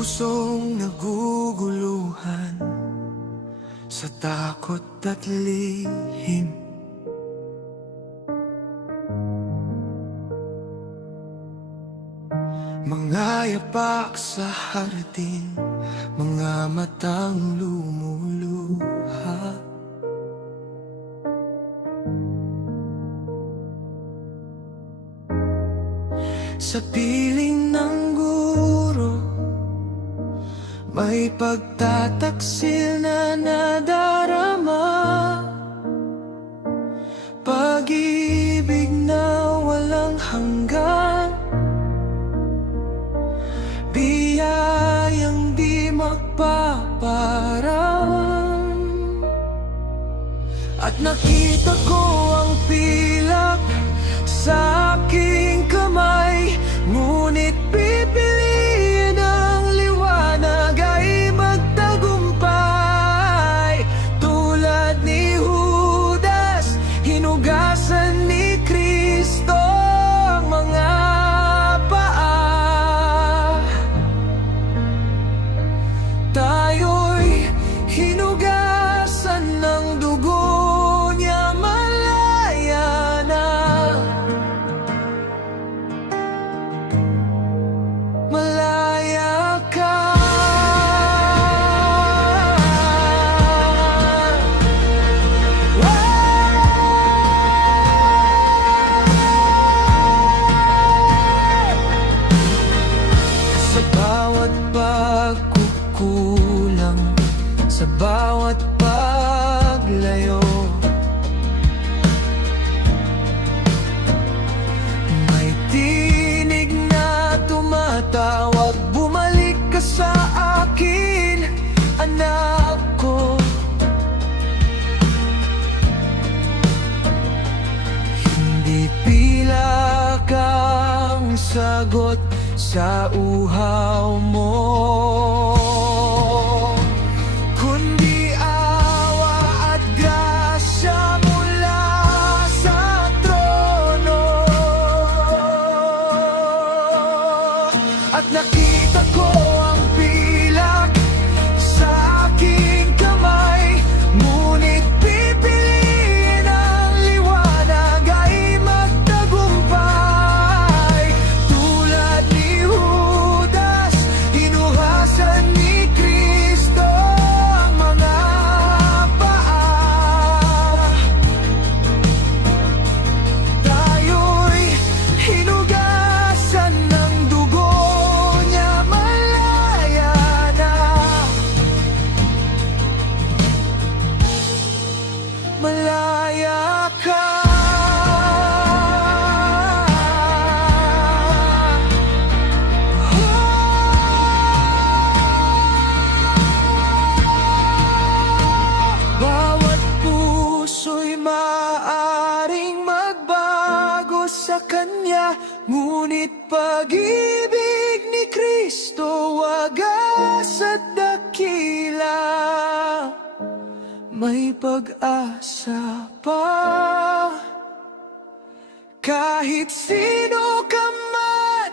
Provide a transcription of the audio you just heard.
pusong naguguluhan sa takot at lihim. Mga yapak sa hardin, mga matang lumuluha. Sa piling ng guro, may pagtataksil na nadarama. Pag-ibig na walang hanggan, biyayang di magpaparang. At nakita ko ang pilak sa aking kamay, ngunit pipiliin ang liwanag ay magtagumpay. Tulad ni Judas, hinugasan ni Kristo ang mga paa. Tayo'y hinugasan ng dugo niya, malaya na. Malaya ka. Sa bawat pagkukulang, sa bawat paglayo, may tinig na tumatawag, bumalik ka sa akin, anak ko. Hindi pilak ang sagot sa uhaw mo, kundi awa at grasya mula sa trono. At nakita ko ang pilak sa aking kamay, ngunit pipiliin ang liwanag ay magtagumpay. Tulad ni Judas, hinuhasan ni Kristo ang mga paa. Tayo'y hinugasan ng dugo niya, malaya na. Malaya ka. Bawat puso'y maaaring magbago sa Kanya, ngunit pag-ibig ni Kristo wagas at dakila. May pag-asa pa. Kahit sino ka man,